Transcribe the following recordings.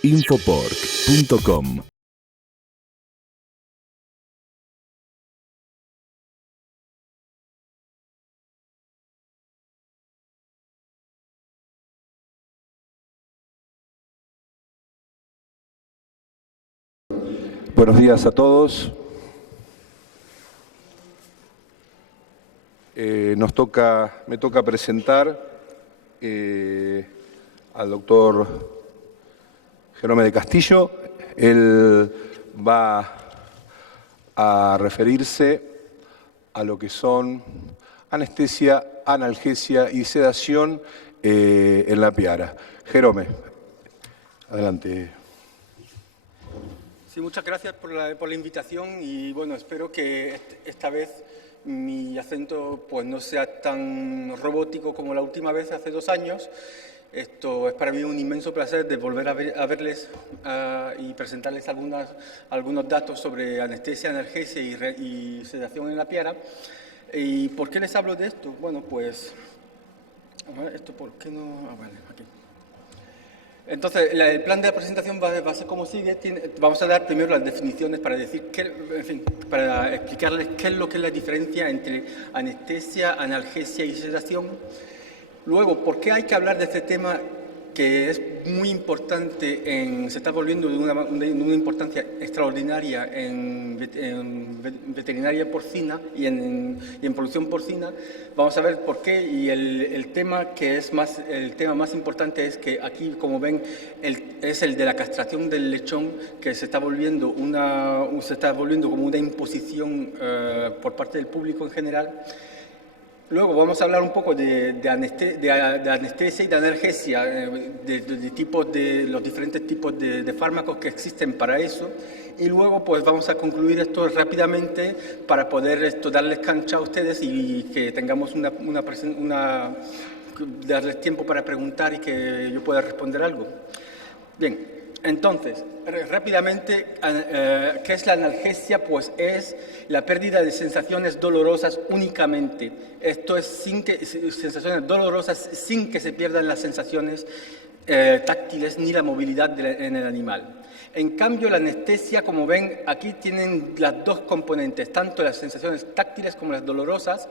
Infopork.com. Buenos días a todos. Me toca presentar al doctor Jerome de Castillo. Él va a referirse a lo que son anestesia, analgesia y sedación en la Piara. Jerome, adelante. Sí, muchas gracias por la invitación y bueno, espero que esta vez mi acento pues no sea tan robótico como la última vez, hace 2 años. Esto es para mí un inmenso placer de volver a verles y presentarles algunos datos sobre anestesia, analgesia y sedación en la Piara. ¿Y por qué les hablo de esto? Bueno, pues, a ver, esto por qué no... vale, aquí. Entonces, el plan de la presentación va a ser como sigue. Vamos a dar primero las definiciones para decir, para explicarles qué es lo que es la diferencia entre anestesia, analgesia y sedación. Luego, ¿por qué hay que hablar de este tema que es muy importante, se está volviendo de una importancia extraordinaria en veterinaria porcina y en producción porcina? Vamos a ver por qué, y el tema más importante es que aquí, como ven, es el de la castración del lechón, que se está volviendo como una imposición por parte del público en general. Luego vamos a hablar un poco de anestesia y de analgesia, de los diferentes tipos de fármacos que existen para eso. Y luego pues vamos a concluir esto rápidamente para poder darles cancha a ustedes y que tengamos darles tiempo para preguntar y que yo pueda responder algo. Bien. Entonces, rápidamente, ¿qué es la analgesia? Pues es la pérdida de sensaciones dolorosas únicamente. Esto es sensaciones dolorosas sin que se pierdan las sensaciones táctiles ni la movilidad en el animal. En cambio, la anestesia, como ven, aquí tienen las dos componentes, tanto las sensaciones táctiles como las dolorosas.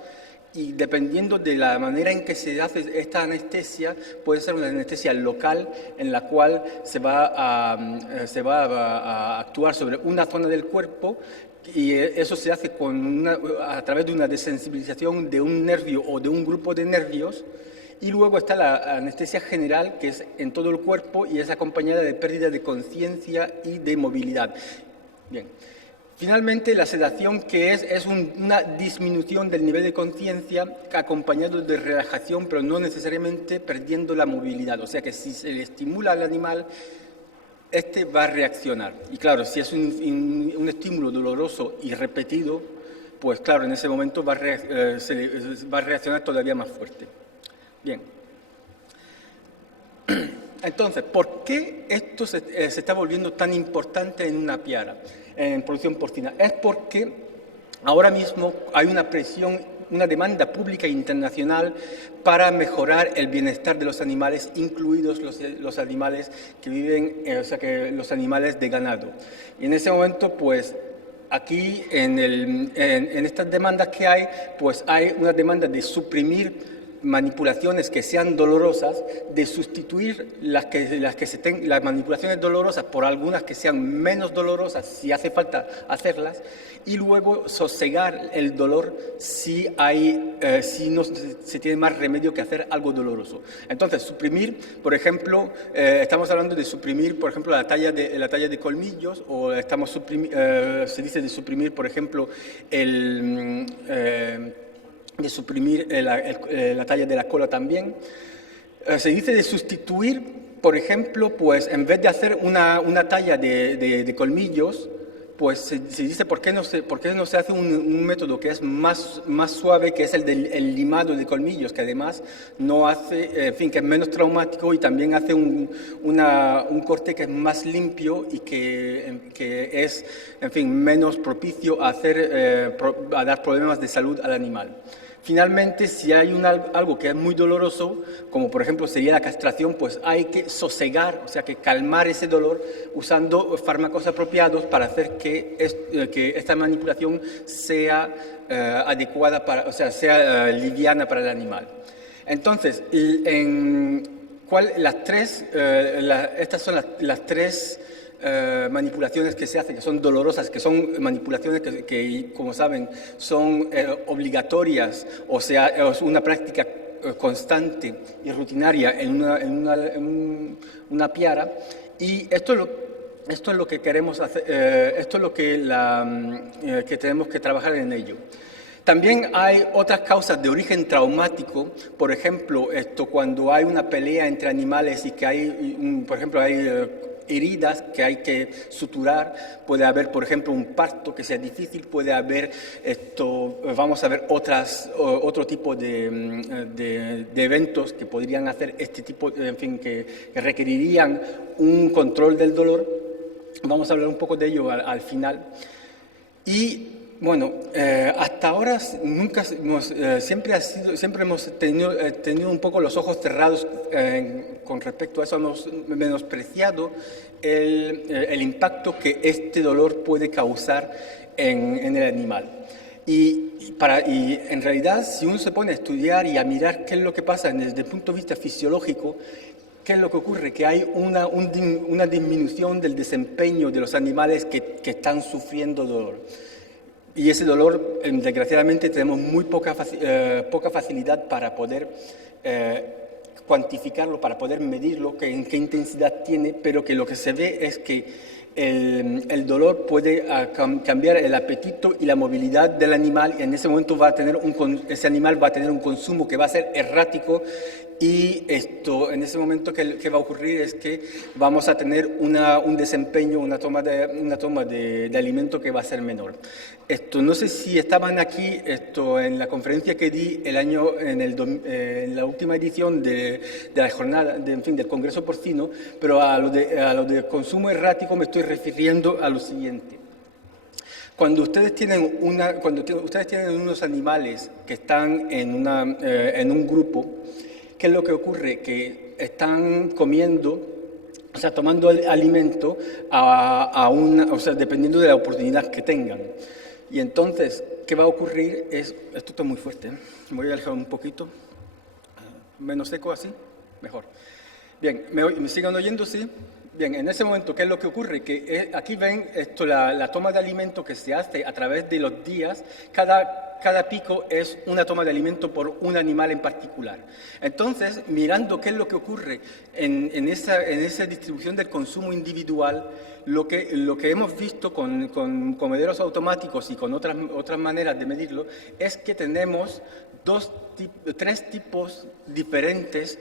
Y dependiendo de la manera en que se hace esta anestesia, puede ser una anestesia local en la cual se va a actuar sobre una zona del cuerpo, y eso se hace a través de una desensibilización de un nervio o de un grupo de nervios. Y luego está la anestesia general, que es en todo el cuerpo y es acompañada de pérdida de conciencia y de movilidad. Bien. Finalmente, la sedación, que es una disminución del nivel de conciencia acompañado de relajación, pero no necesariamente perdiendo la movilidad. O sea que si se le estimula al animal, este va a reaccionar. Y claro, si es un estímulo doloroso y repetido, pues claro, en ese momento va a reaccionar todavía más fuerte. Bien. Entonces, ¿por qué esto se está volviendo tan importante en una piara, en producción porcina? Es porque ahora mismo hay una presión, una demanda pública internacional para mejorar el bienestar de los animales, incluidos los animales que viven, los animales de ganado. Y en ese momento, pues, aquí en estas demandas que hay, pues hay una demanda de suprimir manipulaciones que sean dolorosas, de sustituir las manipulaciones dolorosas por algunas que sean menos dolorosas si hace falta hacerlas, y luego sosegar el dolor si no se tiene más remedio que hacer algo doloroso. Entonces, suprimir, por ejemplo, estamos hablando de suprimir, por ejemplo, la talla de colmillos, o se dice de suprimir, por ejemplo, de suprimir la talla de la cola también. Se dice de sustituir, por ejemplo, pues en vez de hacer una talla de colmillos, pues se dice por qué no se hace un método que es más suave, que es el del limado de colmillos, que además no hace, que es menos traumático y también hace un corte que es más limpio y que es, menos propicio a dar problemas de salud al animal. Finalmente, si hay algo que es muy doloroso, como por ejemplo sería la castración, pues hay que sosegar, o sea, que calmar ese dolor usando fármacos apropiados para hacer que esta manipulación sea adecuada, o sea, sea liviana para el animal. Entonces, estas son las tres manipulaciones que se hacen, que son dolorosas, que son manipulaciones que como saben, son obligatorias, o sea, es una práctica constante y rutinaria en una piara, y esto es lo que queremos hacer, esto es lo que tenemos que trabajar en ello. También hay otras causas de origen traumático, por ejemplo, cuando hay una pelea entre animales y que hay, por ejemplo, hay heridas que hay que suturar, puede haber, por ejemplo, un parto que sea difícil, puede haber, vamos a ver otro tipo de eventos que podrían hacer este tipo, en fin, que requerirían un control del dolor. Vamos a hablar un poco de ello al final. Y bueno, hasta ahora siempre hemos tenido un poco los ojos cerrados con respecto a eso, hemos menospreciado el impacto que este dolor puede causar en el animal. Y en realidad, si uno se pone a estudiar y a mirar qué es lo que pasa desde el punto de vista fisiológico, ¿qué es lo que ocurre? Que hay una disminución del desempeño de los animales que están sufriendo dolor. Y ese dolor, desgraciadamente, tenemos muy poca facilidad para poder cuantificarlo, para poder medirlo, en qué intensidad tiene, pero que lo que se ve es que el dolor puede cambiar el apetito y la movilidad del animal, y en ese momento ese animal va a tener un consumo que va a ser errático, y en ese momento que va a ocurrir es que vamos a tener un desempeño, una toma de alimento que va a ser menor. No sé si estaban aquí en la conferencia que di en la última edición de la jornada, del Congreso Porcino, pero a lo de consumo errático me estoy refiriendo a lo siguiente. Cuando ustedes tienen unos animales que están en un grupo, ¿qué es lo que ocurre? Que están comiendo, o sea, tomando alimento o sea, dependiendo de la oportunidad que tengan. Y entonces, ¿qué va a ocurrir? Esto está muy fuerte, me voy a alejar un poquito, menos seco así, mejor. Bien, ¿me siguen oyendo? Sí. Bien, en ese momento, ¿qué es lo que ocurre? Que aquí ven la toma de alimento que se hace a través de los días. Cada pico es una toma de alimento por un animal en particular. Entonces, mirando qué es lo que ocurre en esa distribución del consumo individual, lo que hemos visto con comederos automáticos y con otras maneras de medirlo es que tenemos tres tipos diferentes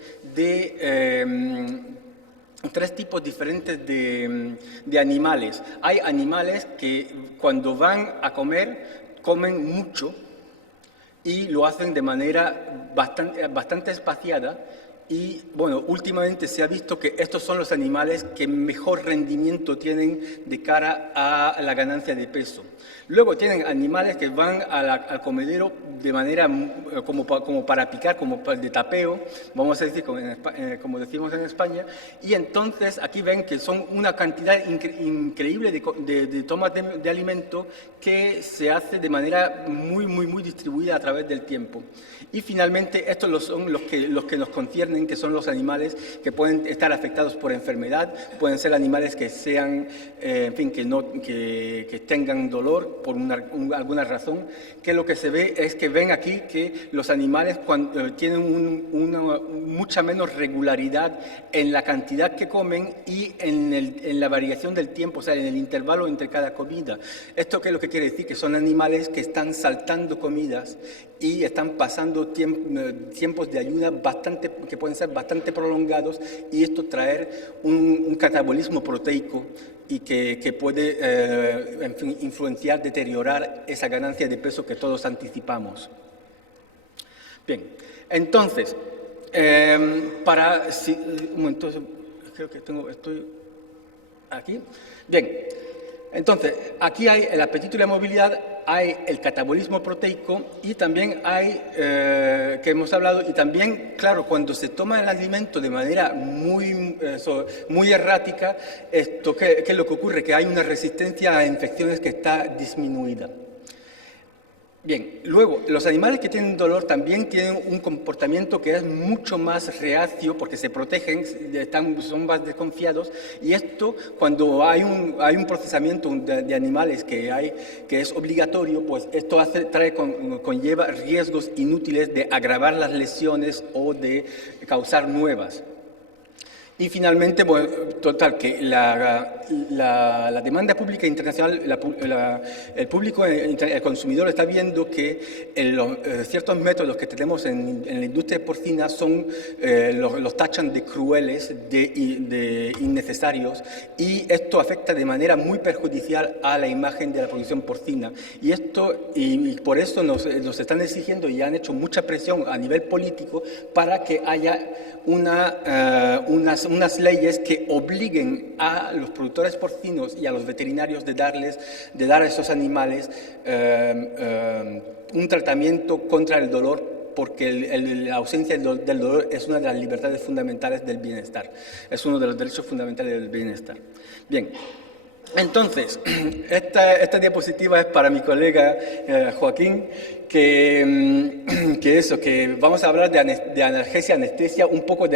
de animales. Hay animales que cuando van a comer, comen mucho y lo hacen de manera bastante espaciada. Y bueno, últimamente se ha visto que estos son los animales que mejor rendimiento tienen de cara a la ganancia de peso. Luego tienen animales que van al comedero de manera como para picar, como de tapeo, vamos a decir como decimos en España, y entonces aquí ven que son una cantidad increíble de tomas de alimento que se hace de manera muy distribuida a través del tiempo. Y finalmente estos son los que nos conciernen, que son los animales que pueden estar afectados por enfermedad, pueden ser animales que sean, en fin, que tengan dolor por alguna razón, que lo que se ve es que ven aquí que los animales tienen mucha menos regularidad en la cantidad que comen y en la variación del tiempo, o sea, en el intervalo entre cada comida. ¿Esto qué es lo que quiere decir? Que son animales que están saltando comidas y están pasando tiempos de ayuda que pueden ser bastante prolongados, y esto traer un catabolismo proteico y que puede en fin, influenciar, deteriorar esa ganancia de peso que todos anticipamos. Bien, entonces, creo que estoy aquí. Bien. Entonces, aquí hay el apetito y la movilidad, hay el catabolismo proteico y también hay, que hemos hablado, y también, claro, cuando se toma el alimento de manera muy errática, ¿qué es lo que ocurre? Que hay una resistencia a infecciones que está disminuida. Bien, luego, los animales que tienen dolor también tienen un comportamiento que es mucho más reacio porque se protegen, son más desconfiados, y esto, cuando hay un procesamiento de animales que es obligatorio, pues esto conlleva riesgos inútiles de agravar las lesiones o de causar nuevas. Y finalmente, bueno, total, que la demanda pública internacional, el público, el consumidor está viendo que ciertos métodos que tenemos en la industria porcina los tachan de crueles, de innecesarios, y esto afecta de manera muy perjudicial a la imagen de la producción porcina. Y por eso nos están exigiendo y han hecho mucha presión a nivel político para que haya unas leyes que obliguen a los productores porcinos y a los veterinarios de dar a esos animales un tratamiento contra el dolor, porque la ausencia del dolor es una de las libertades fundamentales del bienestar, es uno de los derechos fundamentales del bienestar. Bien. Entonces, esta diapositiva es para mi colega Joaquín, que vamos a hablar de analgesia, anestesia, un poco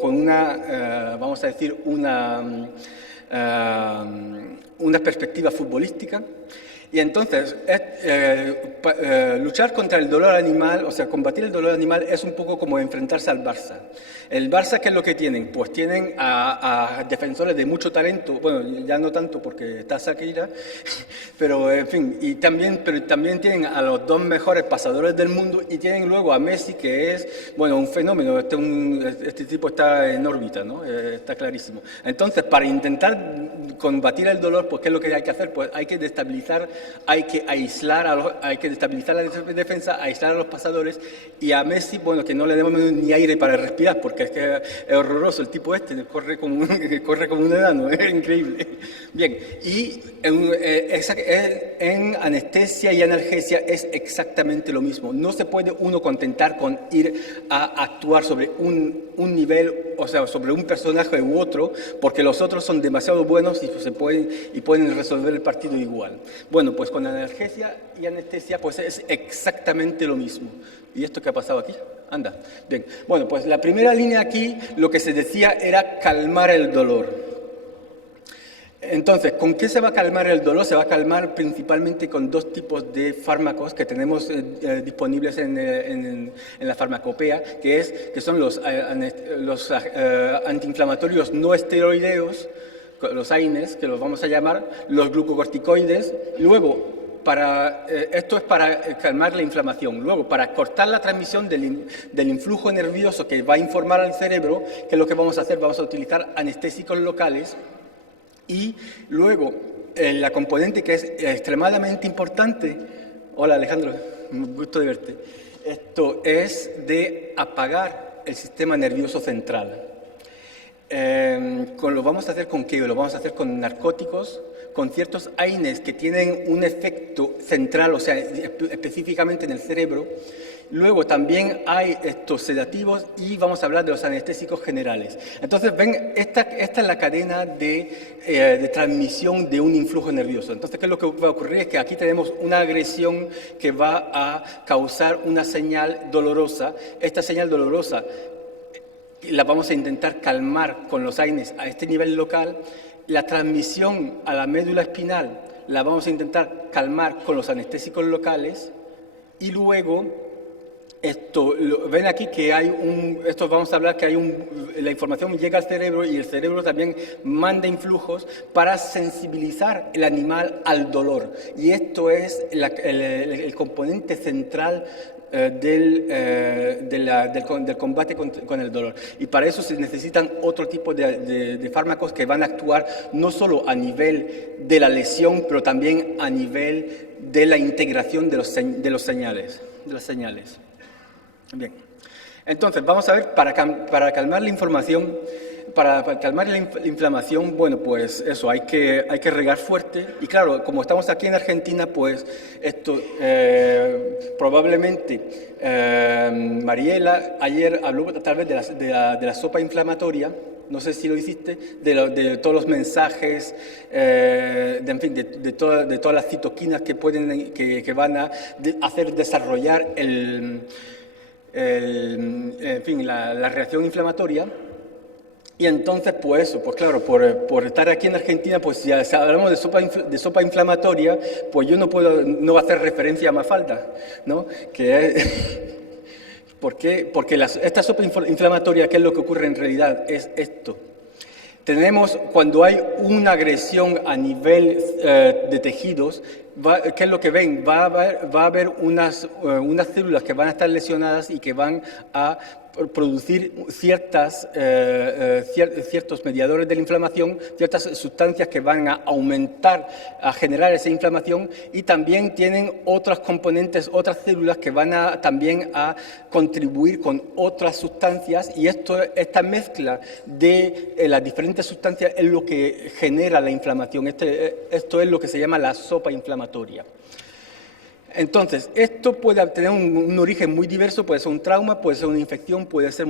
con una, vamos a decir, una perspectiva futbolística. Y entonces, luchar contra el dolor animal, o sea, combatir el dolor animal es un poco como enfrentarse al Barça. ¿El Barça qué es lo que tienen? Pues tienen a defensores de mucho talento, bueno, ya no tanto porque está Shakira, pero en fin, pero también tienen a los dos mejores pasadores del mundo y tienen luego a Messi, que es, bueno, un fenómeno, este tipo está en órbita, ¿no? Está clarísimo. Entonces, para intentar combatir el dolor, pues ¿qué es lo que hay que hacer? Pues hay que destabilizar, hay que destabilizar la defensa, aislar a los pasadores, y a Messi, bueno, que no le demos ni aire para respirar, porque es que es horroroso el tipo corre como un enano, es increíble. Bien, y en anestesia y analgesia es exactamente lo mismo. No se puede uno contentar con ir a actuar sobre un nivel, o sea, sobre un personaje u otro, porque los otros son demasiado buenos y pueden resolver el partido igual. Bueno, pues con analgesia y anestesia pues es exactamente lo mismo. ¿Y esto qué ha pasado aquí? Anda. Bien. Bueno, pues la primera línea aquí, lo que se decía era calmar el dolor. Entonces, ¿con qué se va a calmar el dolor? Se va a calmar principalmente con dos tipos de fármacos que tenemos disponibles en la farmacopea, que son los antiinflamatorios no esteroideos, los AINES, que los vamos a llamar, los glucocorticoides. Luego, esto es para calmar la inflamación. Luego, para cortar la transmisión del influjo nervioso que va a informar al cerebro, ¿qué es lo que vamos a hacer? Vamos a utilizar anestésicos locales. Y luego, la componente que es extremadamente importante, hola Alejandro, un gusto de verte, esto es de apagar el sistema nervioso central. ¿Lo vamos a hacer con qué? Lo vamos a hacer con narcóticos, con ciertos AINES que tienen un efecto central, o sea, específicamente en el cerebro. Luego también hay estos sedativos y vamos a hablar de los anestésicos generales. Entonces, ven, esta es la cadena de transmisión de un influjo nervioso. Entonces, ¿qué es lo que va a ocurrir? Es que aquí tenemos una agresión que va a causar una señal dolorosa. Esta señal dolorosa la vamos a intentar calmar con los AINES a este nivel local. La transmisión a la médula espinal la vamos a intentar calmar con los anestésicos locales. Y luego, ven aquí que vamos a hablar que la información llega al cerebro y el cerebro también manda influjos para sensibilizar el animal al dolor. Y esto es el componente central del combate con el dolor. Y para eso se necesitan otro tipo de fármacos que van a actuar no solo a nivel de la lesión, pero también a nivel de la integración de las señales. Bien. Entonces, vamos a ver, para calmar la información, para calmar la inflamación, bueno, pues eso, hay que regar fuerte. Y claro, como estamos aquí en Argentina, pues esto probablemente Mariela ayer habló tal vez de la sopa inflamatoria. No sé si lo hiciste, de todos los mensajes, en fin, de todas las citoquinas que van a hacer desarrollar en fin, la reacción inflamatoria. Y entonces, pues eso, pues claro, por estar aquí en Argentina, pues si hablamos de sopa inflamatoria, pues yo no voy a hacer referencia a Mafalda, ¿no? Que es... ¿Por qué? Porque esta sopa inflamatoria, ¿qué es lo que ocurre en realidad? Es esto. Tenemos, cuando hay una agresión a nivel de tejidos, ¿qué es lo que ven? Va a haber unas células que van a estar lesionadas y que van a producir ciertos mediadores de la inflamación, ciertas sustancias que van a aumentar, a generar esa inflamación, y también tienen otras componentes, otras células que van también a contribuir con otras sustancias, y esta mezcla de las diferentes sustancias es lo que genera la inflamación. Esto es lo que se llama la sopa inflamatoria. Entonces, esto puede tener un origen muy diverso, puede ser un trauma, puede ser una infección, puede ser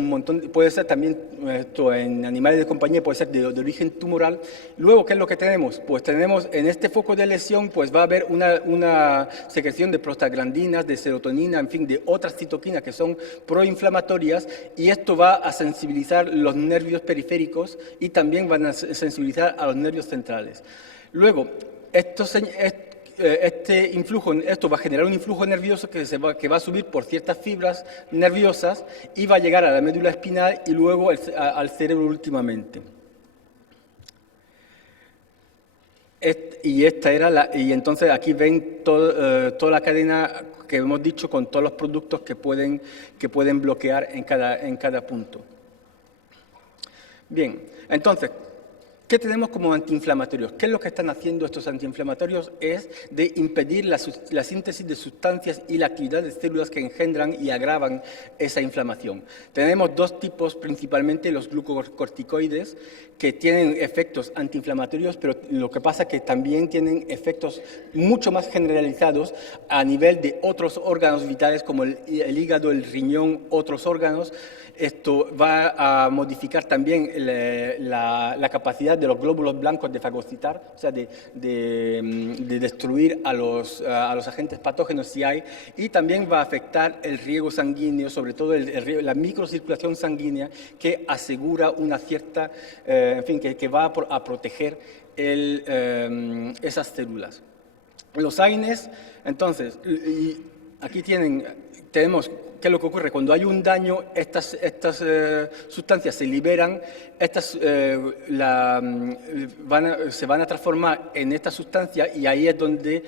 también, esto en animales de compañía, puede ser de origen tumoral. Luego, ¿qué es lo que tenemos? Pues tenemos en este foco de lesión, pues va a haber una secreción de prostaglandinas, de serotonina, en fin, de otras citoquinas que son proinflamatorias, y esto va a sensibilizar los nervios periféricos y también van a sensibilizar a los nervios centrales. Luego, esto va a generar un influjo nervioso que va a subir por ciertas fibras nerviosas y va a llegar a la médula espinal y luego al cerebro últimamente. Y entonces aquí ven toda la cadena que hemos dicho con todos los productos que pueden bloquear en cada punto. Bien, entonces, ¿qué tenemos como antiinflamatorios? ¿Qué es lo que están haciendo estos antiinflamatorios? Es de impedir la síntesis de sustancias y la actividad de células que engendran y agravan esa inflamación. Tenemos dos tipos, principalmente los glucocorticoides, que tienen efectos antiinflamatorios, pero lo que pasa es que también tienen efectos mucho más generalizados a nivel de otros órganos vitales como el hígado, el riñón, otros órganos. Esto va a modificar también la capacidad de los glóbulos blancos de fagocitar, o sea, de destruir a los agentes patógenos si hay, y también va a afectar el riego sanguíneo, sobre todo la microcirculación sanguínea, que asegura una cierta, en fin, que va a proteger esas células. Los AINES, entonces, y aquí tenemos qué es lo que ocurre. Cuando hay un daño, estas sustancias se liberan, se van a transformar en esta sustancia y ahí es donde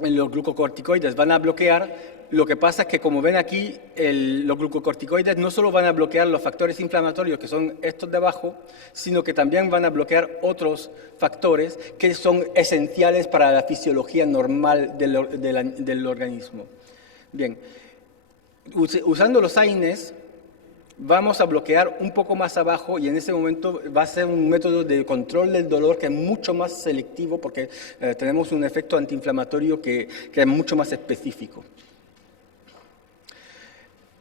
los glucocorticoides van a bloquear. Lo que pasa es que, como ven aquí, los glucocorticoides no solo van a bloquear los factores inflamatorios, que son estos de abajo, sino que también van a bloquear otros factores que son esenciales para la fisiología normal del organismo. Bien, usando los AINES, vamos a bloquear un poco más abajo y en ese momento va a ser un método de control del dolor que es mucho más selectivo porque tenemos un efecto antiinflamatorio que es mucho más específico.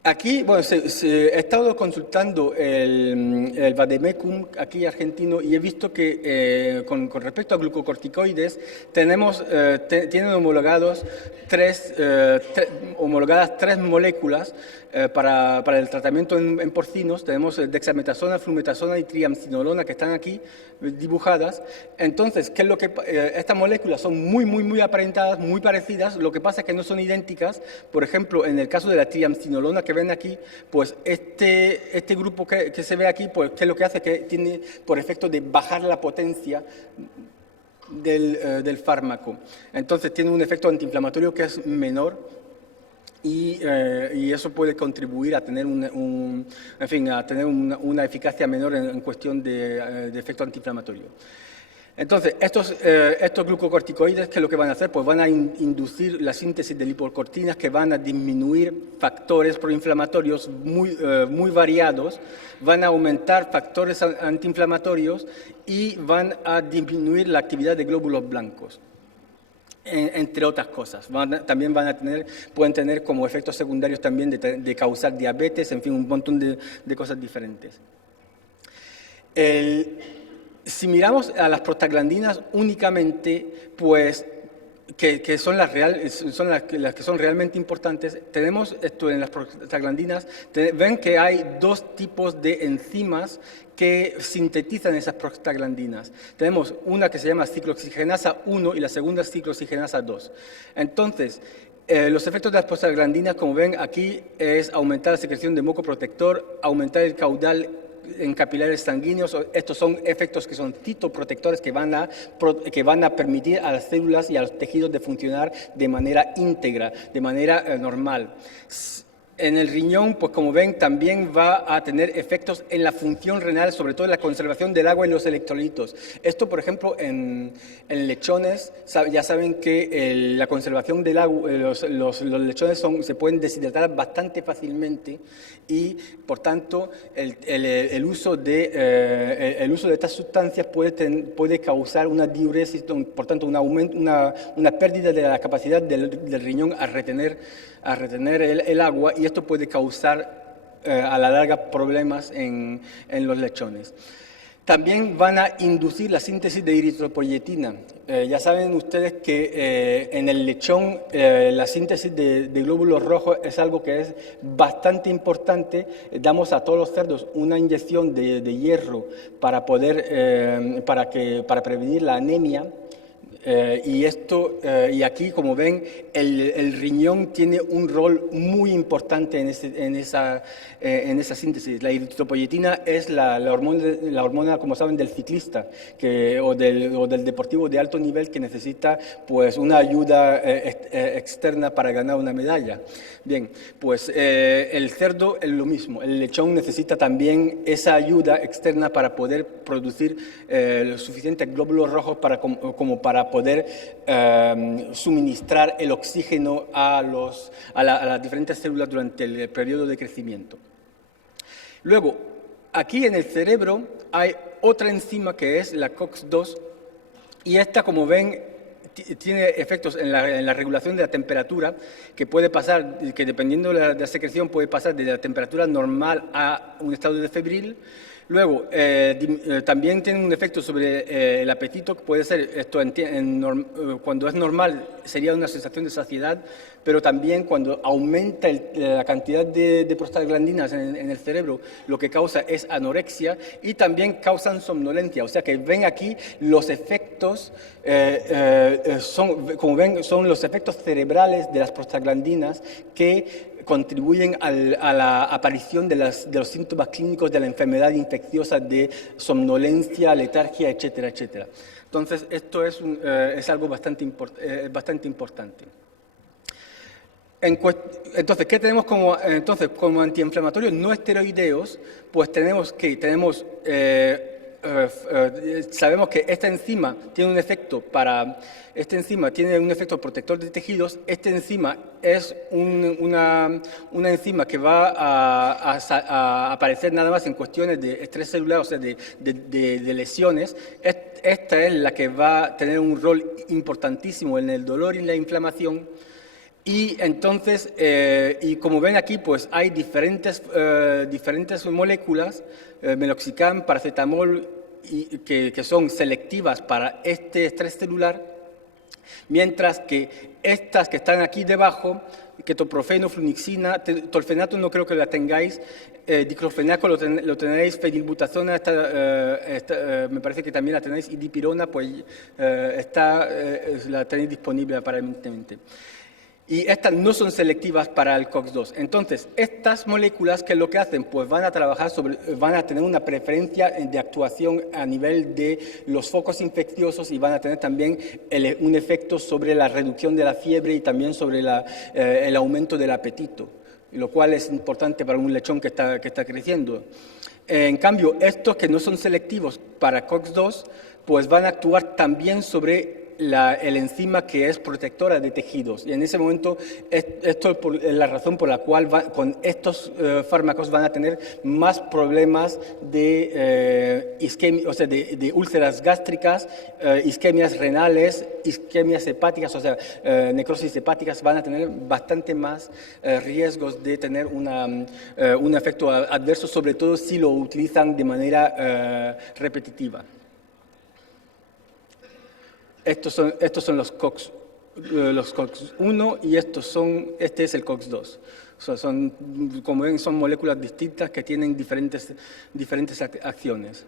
Aquí, bueno, he estado consultando el Vademecum aquí argentino y he visto que con respecto a glucocorticoides tienen homologadas tres moléculas para el tratamiento en porcinos. Tenemos dexametasona, flumetasona y triamcinolona que están aquí dibujadas. Entonces, ¿qué es lo que estas moléculas son muy aparentadas, muy parecidas? Lo que pasa es que no son idénticas. Por ejemplo, en el caso de la triamcinolona que ven aquí, pues este grupo que se ve aquí, pues ¿qué es lo que hace? Que tiene por efecto de bajar la potencia del fármaco. Entonces tiene un efecto antiinflamatorio que es menor. Y eso puede contribuir a tener una eficacia menor en cuestión de efecto antiinflamatorio. Entonces, estos glucocorticoides, ¿qué es lo que van a hacer? Pues van a inducir la síntesis de lipocortinas que van a disminuir factores proinflamatorios muy variados, van a aumentar factores antiinflamatorios y van a disminuir la actividad de glóbulos blancos, entre otras cosas. También pueden tener como efectos secundarios también de causar diabetes, en fin, un montón de cosas diferentes. Si miramos a las prostaglandinas únicamente, pues que son las que son realmente importantes, tenemos esto en las prostaglandinas, ven que hay dos tipos de enzimas que sintetizan esas prostaglandinas. Tenemos una que se llama ciclooxigenasa 1 y la segunda ciclooxigenasa 2. Entonces, los efectos de las prostaglandinas, como ven aquí, es aumentar la secreción de moco protector, aumentar el caudal en capilares sanguíneos. Estos son efectos que son citoprotectores que van a permitir a las células y a los tejidos de funcionar de manera íntegra, de manera normal. En el riñón, pues como ven, también va a tener efectos en la función renal, sobre todo en la conservación del agua y los electrolitos. Esto, por ejemplo, en lechones, ya saben que la conservación del agua, los lechones se pueden deshidratar bastante fácilmente y, por tanto, el uso de estas sustancias puede causar una diuresis, por tanto, una pérdida de la capacidad del riñón a retener el agua, y esto puede causar a la larga problemas en los lechones. También van a inducir la síntesis de eritropoyetina. Ya saben ustedes que en el lechón la síntesis de glóbulos rojos es algo que es bastante importante. Damos a todos los cerdos una inyección de hierro para prevenir la anemia. Y aquí, como ven, el riñón tiene un rol muy importante en esa síntesis. La eritropoyetina es la hormona, como saben, del ciclista o del deportivo de alto nivel que necesita pues, una ayuda externa para ganar una medalla. Bien, pues el cerdo es lo mismo. El lechón necesita también esa ayuda externa para poder producir los suficientes glóbulos rojos como para poder suministrar el oxígeno a las diferentes células durante el periodo de crecimiento. Luego, aquí en el cerebro hay otra enzima que es la COX-2, y esta, como ven, tiene efectos en la regulación de la temperatura, que puede pasar, que dependiendo de la secreción puede pasar desde la temperatura normal a un estado de febril. Luego, también tiene un efecto sobre el apetito, que puede ser, cuando es normal sería una sensación de saciedad, pero también cuando aumenta la cantidad de prostaglandinas en el cerebro, lo que causa es anorexia, y también causan somnolencia. O sea que ven aquí los efectos, como ven, son los efectos cerebrales de las prostaglandinas que contribuyen a la aparición de los síntomas clínicos de la enfermedad infecciosa de somnolencia, letargia, etcétera, etcétera. Entonces, esto es algo bastante importante. Entonces, ¿qué tenemos como antiinflamatorios no esteroideos? Pues sabemos que esta enzima tiene un efecto protector de tejidos. Esta enzima es una enzima que va a aparecer nada más en cuestiones de estrés celular, o sea, de lesiones. Esta es la que va a tener un rol importantísimo en el dolor y la inflamación. Y entonces, y como ven aquí, pues hay diferentes moléculas, meloxicam, paracetamol, que son selectivas para este estrés celular, mientras que estas que están aquí debajo, ketoprofeno, flunixina, tolfenato no creo que la tengáis, diclofenaco lo tenéis, fenilbutazona, me parece que también la tenéis, y dipirona, pues la tenéis disponible aparentemente. Y estas no son selectivas para el COX-2. Entonces, estas moléculas, ¿qué es lo que hacen? Pues van a tener una preferencia de actuación a nivel de los focos infecciosos, y van a tener también un efecto sobre la reducción de la fiebre y también sobre el aumento del apetito, lo cual es importante para un lechón que está creciendo. En cambio, estos que no son selectivos para COX-2, pues van a actuar también sobre el enzima que es protectora de tejidos. Y en ese momento, esto es la razón por la cual con estos fármacos van a tener más problemas de isquemia, o sea, de úlceras gástricas, isquemias renales, isquemias hepáticas, o sea, necrosis hepáticas, van a tener bastante más riesgos de tener un efecto adverso, sobre todo si lo utilizan de manera repetitiva. Estos son los COX-1 y este es el COX-2. Como ven, son moléculas distintas que tienen diferentes acciones.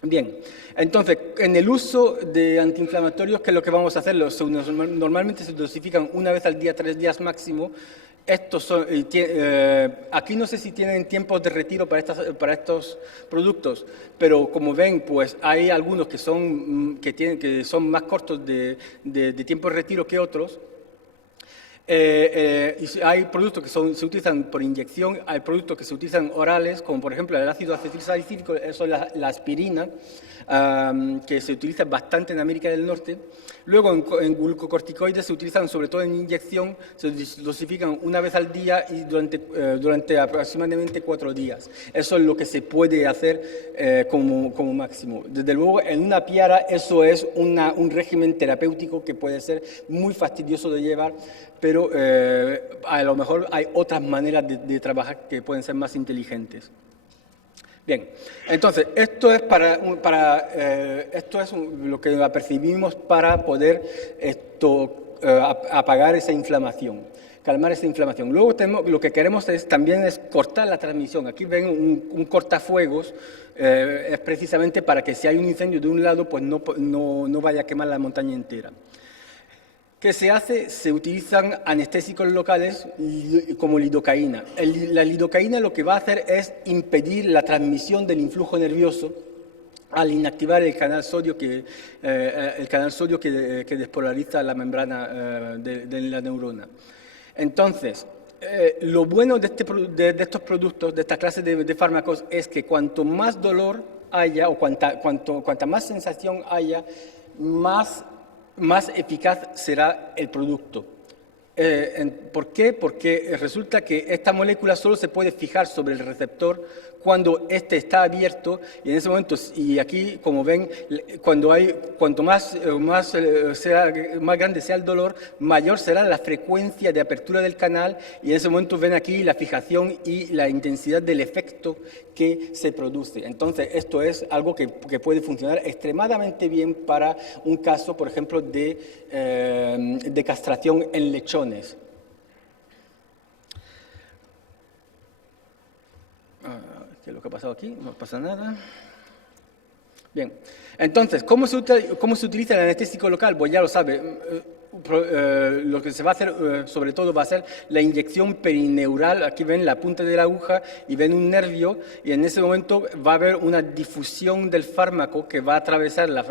Bien, entonces, en el uso de antiinflamatorios, ¿qué es lo que vamos a hacer? Normalmente se dosifican una vez al día, 3 días máximo. Aquí no sé si tienen tiempos de retiro para estos productos, pero como ven, pues hay algunos que son más cortos de tiempo de retiro que otros. Y hay productos que se utilizan por inyección, hay productos que se utilizan orales, como por ejemplo el ácido acetilsalicílico, eso es la aspirina, que se utiliza bastante en América del Norte. Luego en glucocorticoides se utilizan sobre todo en inyección, se dosifican una vez al día y durante aproximadamente 4 días. Eso es lo que se puede hacer como máximo. Desde luego, en una piara eso es un régimen terapéutico que puede ser muy fastidioso de llevar, pero a lo mejor hay otras maneras de trabajar que pueden ser más inteligentes. Bien, entonces, esto es lo que apercibimos para poder apagar esa inflamación, calmar esa inflamación. Luego lo que queremos también es cortar la transmisión. Aquí ven un cortafuegos, es precisamente para que si hay un incendio de un lado, pues no vaya a quemar la montaña entera. ¿Qué se hace? Se utilizan anestésicos locales como lidocaína. La lidocaína lo que va a hacer es impedir la transmisión del influjo nervioso al inactivar el canal sodio que despolariza la membrana de la neurona. Entonces, lo bueno de estos productos, de esta clase de fármacos, es que cuanto más dolor haya o cuanta más sensación haya, más eficaz será el producto. ¿Por qué? Porque resulta que esta molécula solo se puede fijar sobre el receptor cuando éste está abierto, y en ese momento, y aquí como ven, cuanto más grande sea el dolor, mayor será la frecuencia de apertura del canal, y en ese momento ven aquí la fijación y la intensidad del efecto que se produce. Entonces, esto es algo que puede funcionar extremadamente bien para un caso, por ejemplo, de castración en lechones. ¿Qué es lo que ha pasado aquí? No pasa nada. Bien, entonces, ¿cómo se utiliza el anestésico local? Pues ya lo sabe. Lo que se va a hacer, sobre todo, va a ser la inyección perineural. Aquí ven la punta de la aguja y ven un nervio, y en ese momento va a haber una difusión del fármaco que va a atravesar la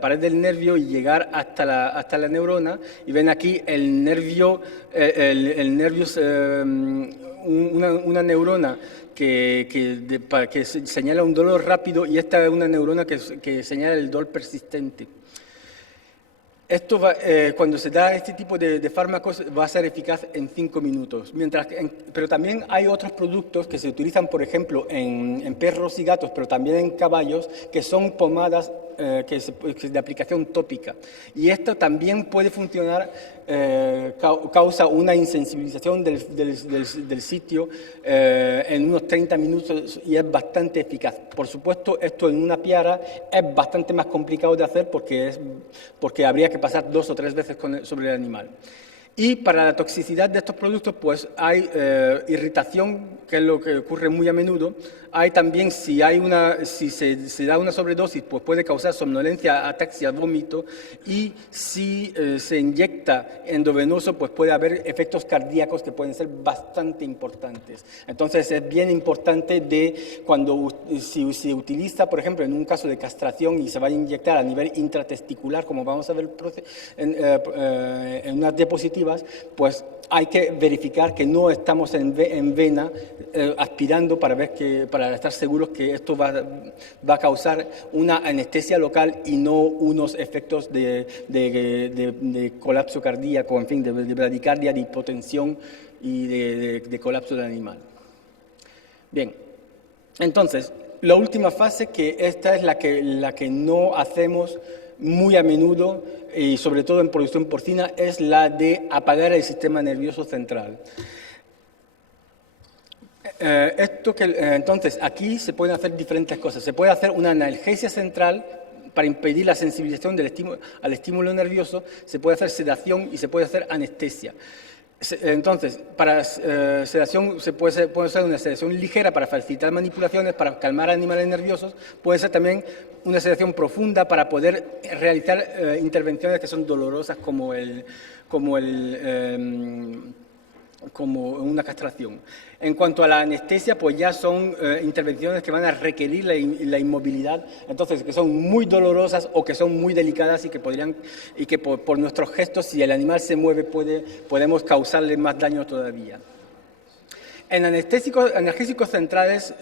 pared del nervio y llegar hasta la neurona. Y ven aquí el nervio, una neurona que señala un dolor rápido, y esta es una neurona que señala el dolor persistente. Esto cuando se da este tipo de fármacos va a ser eficaz en 5 minutos. Pero también hay otros productos que se utilizan, por ejemplo, en perros y gatos, pero también en caballos, que son pomadas de aplicación tópica. Y esto también puede funcionar, causa una insensibilización del sitio en unos 30 minutos y es bastante eficaz. Por supuesto, esto en una piara es bastante más complicado de hacer porque habría que pasar 2 o 3 veces sobre el animal. Y para la toxicidad de estos productos, pues hay irritación, que es lo que ocurre muy a menudo. Hay también, si se da una sobredosis, pues puede causar somnolencia, ataxia, vómito. Y si se inyecta endovenoso, pues puede haber efectos cardíacos que pueden ser bastante importantes. Entonces es bien importante si se utiliza, por ejemplo, en un caso de castración y se va a inyectar a nivel intratesticular, como vamos a ver en una diapositiva, sensitivas, pues hay que verificar que no estamos en vena aspirando para estar seguros que esto va a causar una anestesia local y no unos efectos de colapso cardíaco, en fin, de bradicardia, de hipotensión y de colapso del animal. Bien, entonces, la última fase, que esta es la que no hacemos muy a menudo, y sobre todo en producción porcina, es la de apagar el sistema nervioso central. Entonces, aquí se pueden hacer diferentes cosas. Se puede hacer una analgesia central para impedir la sensibilización al estímulo nervioso, se puede hacer sedación y se puede hacer anestesia. Entonces, para sedación puede ser una sedación ligera para facilitar manipulaciones, para calmar animales nerviosos. Puede ser también una sedación profunda para poder realizar intervenciones que son dolorosas como una castración. En cuanto a la anestesia, pues ya son intervenciones que van a requerir la inmovilidad, entonces que son muy dolorosas o que son muy delicadas y que por nuestros gestos, si el animal se mueve, podemos causarle más daño todavía. En analgésicos centrales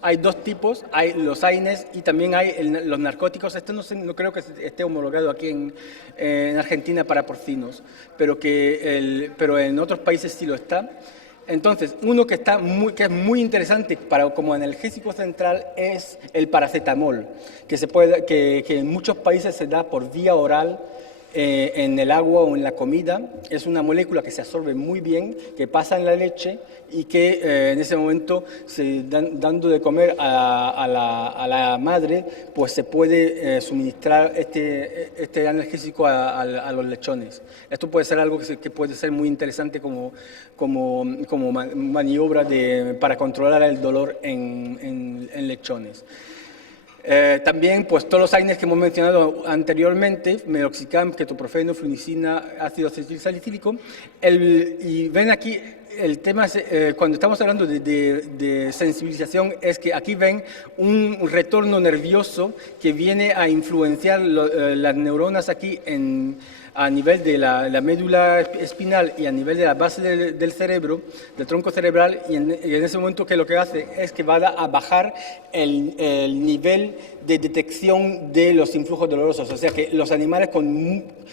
hay dos tipos, hay los AINES y también hay los narcóticos. Esto no creo que esté homologado aquí en Argentina para porcinos, pero en otros países sí lo está. Entonces, uno que es muy interesante como analgésico central es el paracetamol, que en muchos países se da por vía oral, en el agua o en la comida. Es una molécula que se absorbe muy bien, que pasa en la leche y que en ese momento, dando de comer a la madre, pues se puede suministrar este analgésico a los lechones. Esto puede ser algo que puede ser muy interesante como maniobra para controlar el dolor en lechones. También, pues todos los AINES que hemos mencionado anteriormente, meroxicam, ketoprofeno, flunicina, ácido acetilsalicílico, y ven aquí, el tema es, cuando estamos hablando de sensibilización, es que aquí ven un retorno nervioso que viene a influenciar las neuronas aquí a nivel de la médula espinal y a nivel de la base del cerebro, del tronco cerebral, y en ese momento que lo que hace es que va a bajar el nivel de detección de los influjos dolorosos, o sea que los animales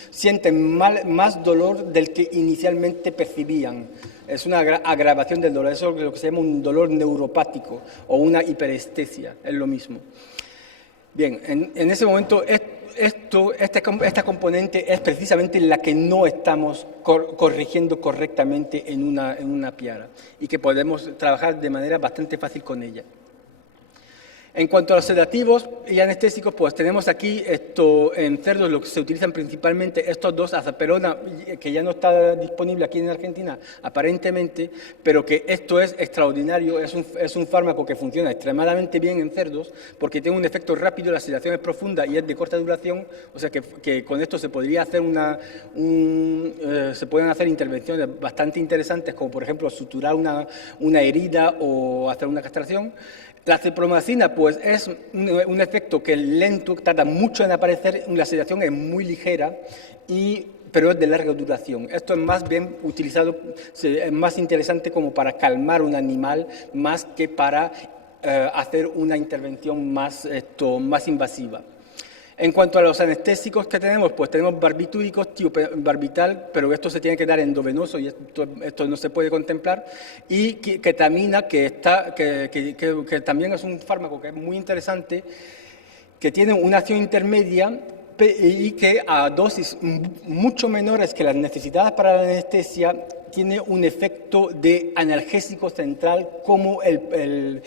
sienten más dolor del que inicialmente percibían. Es una agravación del dolor, eso es lo que se llama un dolor neuropático o una hiperestesia, es lo mismo. Bien, en ese momento esta componente es precisamente la que no estamos corrigiendo correctamente en una piara y que podemos trabajar de manera bastante fácil con ella. En cuanto a los sedativos y anestésicos, pues tenemos aquí en cerdos lo que se utilizan principalmente estos dos, azaperona, que ya no está disponible aquí en Argentina aparentemente, pero que esto es extraordinario, es un fármaco que funciona extremadamente bien en cerdos porque tiene un efecto rápido, la sedación es profunda y es de corta duración, o sea que con esto se podría hacer se pueden hacer intervenciones bastante interesantes, como por ejemplo suturar una herida o hacer una castración. La cipromacina, pues, es un efecto que es lento, tarda mucho en aparecer, la sedación es muy ligera, pero es de larga duración. Esto es más bien utilizado, es más interesante como para calmar un animal, más que para hacer una intervención más invasiva. En cuanto a los anestésicos que tenemos, pues tenemos barbitúricos, tiobarbital, pero esto se tiene que dar endovenoso y esto no se puede contemplar, y ketamina, que también es un fármaco que es muy interesante, que tiene una acción intermedia y que a dosis mucho menores que las necesitadas para la anestesia tiene un efecto de analgésico central como el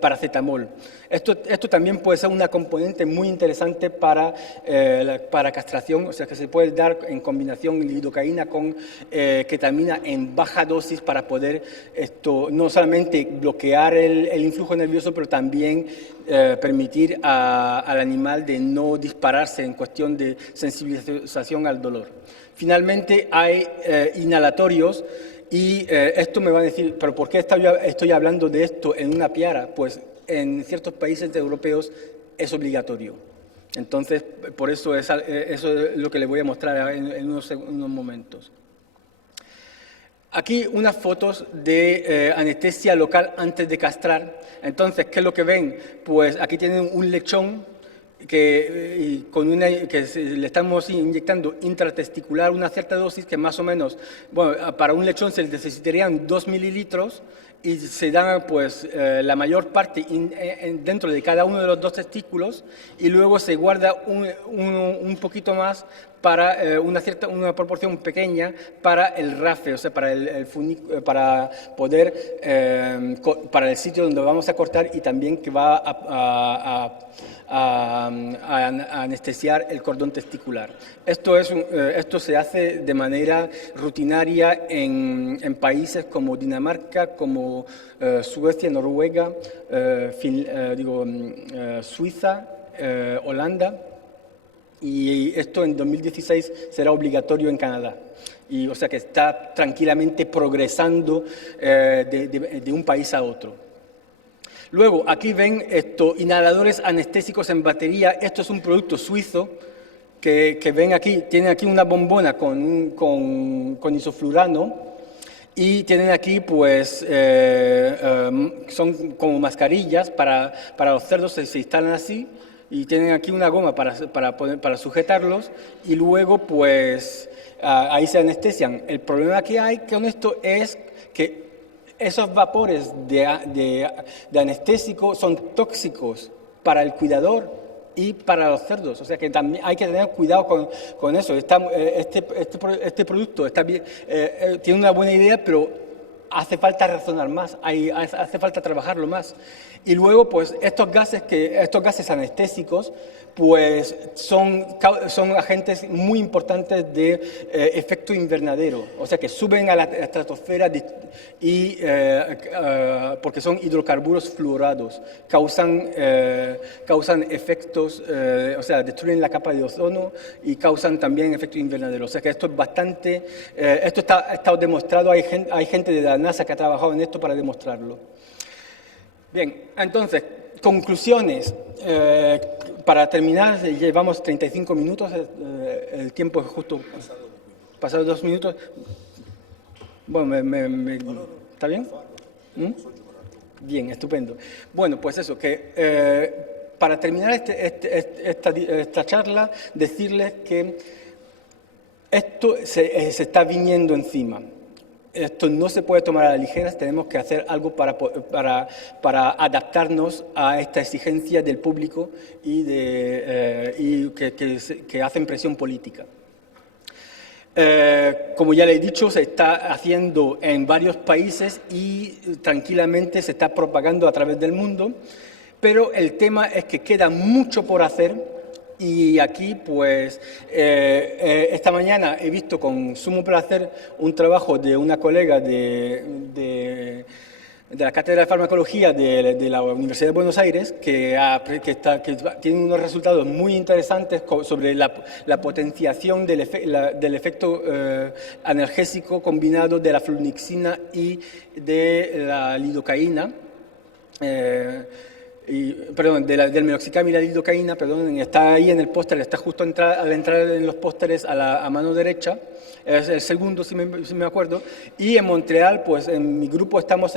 paracetamol. Esto también puede ser una componente muy interesante para castración, o sea que se puede dar en combinación lidocaína con ketamina en baja dosis para poder no solamente bloquear el influjo nervioso, pero también permitir al animal de no dispararse en cuestión de sensibilización al dolor. Finalmente hay inhalatorios. Y esto me va a decir, ¿pero por qué estoy hablando de esto en una piara? Pues en ciertos países europeos es obligatorio. Entonces, por eso eso es lo que les voy a mostrar en unos momentos. Aquí unas fotos de anestesia local antes de castrar. Entonces, ¿qué es lo que ven? Pues aquí tienen un lechón que le estamos inyectando intratesticular una cierta dosis que más o menos, bueno, para un lechón se necesitarían 2 mililitros y se dan pues la mayor parte dentro de cada uno de los 2 testículos y luego se guarda un poquito más para una proporción pequeña para el RAFE, o sea, para para poder, para el sitio donde vamos a cortar y también que va a anestesiar el cordón testicular. Esto se hace de manera rutinaria en países como Dinamarca, como Suecia, Noruega, Suiza, Holanda. Y esto en 2016 será obligatorio en Canadá. O sea que está tranquilamente progresando de un país a otro. Luego, aquí ven inhaladores anestésicos en batería. Esto es un producto suizo que ven aquí. Tienen aquí una bombona con isoflurano y tienen aquí, pues, son como mascarillas para los cerdos, se instalan así. Y tienen aquí una goma para sujetarlos y luego pues ahí se anestesian. El problema que hay con esto es que esos vapores de anestésico son tóxicos para el cuidador y para los cerdos. O sea que también hay que tener cuidado con eso. Este producto está bien, tiene una buena idea, pero hace falta razonar más, hace falta trabajarlo más. Y luego, pues, estos gases anestésicos, pues, son agentes muy importantes de efecto invernadero. O sea, que suben a la estratosfera porque son hidrocarburos fluorados. Causan efectos, o sea, destruyen la capa de ozono y causan también efecto invernadero. O sea, que esto es bastante... esto ha estado demostrado, hay gente de la NASA que ha trabajado en esto para demostrarlo. Bien, entonces, conclusiones. Para terminar, llevamos 35 minutos, el tiempo es justo pasado 2 minutos. Bueno, ¿está bien? Bien, estupendo. Bueno, pues eso, que para terminar esta charla, decirles que esto se está viniendo encima. Esto no se puede tomar a la ligera, tenemos que hacer algo para adaptarnos a esta exigencia del público y que hacen presión política. Como ya le he dicho, se está haciendo en varios países y tranquilamente se está propagando a través del mundo, pero el tema es que queda mucho por hacer. Y aquí, pues, esta mañana he visto con sumo placer un trabajo de una colega de la Cátedra de Farmacología de la Universidad de Buenos Aires, que tiene unos resultados muy interesantes sobre la potenciación del efecto analgésico combinado de la flunixina y de la lidocaína. Del meloxicam y la lidocaína, está ahí en el póster, está justo al entrar en los pósteres a mano derecha, es el segundo, si me acuerdo, y en Montreal, pues en mi grupo estamos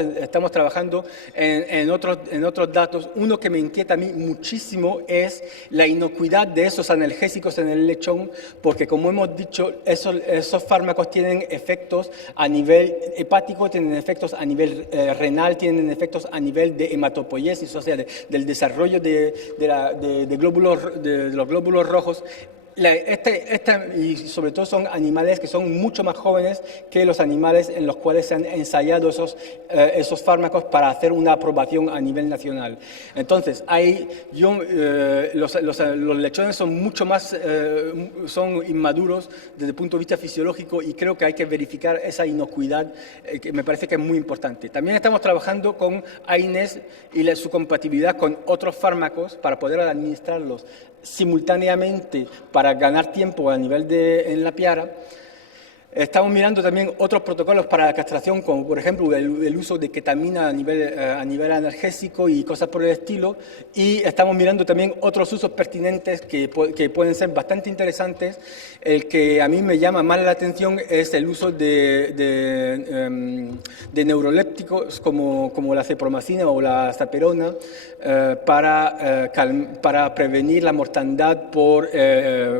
trabajando en otros datos. Uno que me inquieta a mí muchísimo es la inocuidad de esos analgésicos en el lechón, porque como hemos dicho, esos fármacos tienen efectos a nivel hepático, tienen efectos a nivel renal, tienen efectos a nivel de hematopoiesis, o sea, del desarrollo de los glóbulos rojos. Y sobre todo son animales que son mucho más jóvenes que los animales en los cuales se han ensayado esos fármacos para hacer una aprobación a nivel nacional. Entonces, los lechones son mucho más, son inmaduros desde el punto de vista fisiológico y creo que hay que verificar esa inocuidad, que me parece que es muy importante. También estamos trabajando con AINES y su compatibilidad con otros fármacos para poder administrarlos simultáneamente para ganar tiempo a nivel en la piara. Estamos mirando también otros protocolos para la castración, como por ejemplo el uso de ketamina a nivel analgésico y cosas por el estilo. Y estamos mirando también otros usos pertinentes que pueden ser bastante interesantes. El que a mí me llama más la atención es el uso de neurolépticos como la cepromacina o la zaperona para prevenir la mortandad por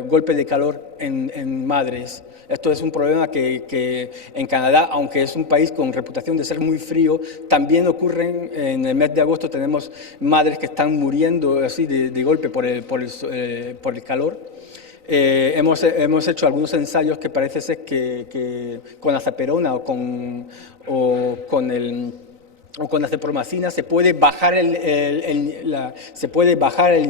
golpe de calor en madres. Esto es un problema que en Canadá, aunque es un país con reputación de ser muy frío, también ocurren. En el mes de agosto tenemos madres que están muriendo así de golpe por el calor. Hemos hecho algunos ensayos que parece ser que con la zaperona o con la cepromacina se puede bajar el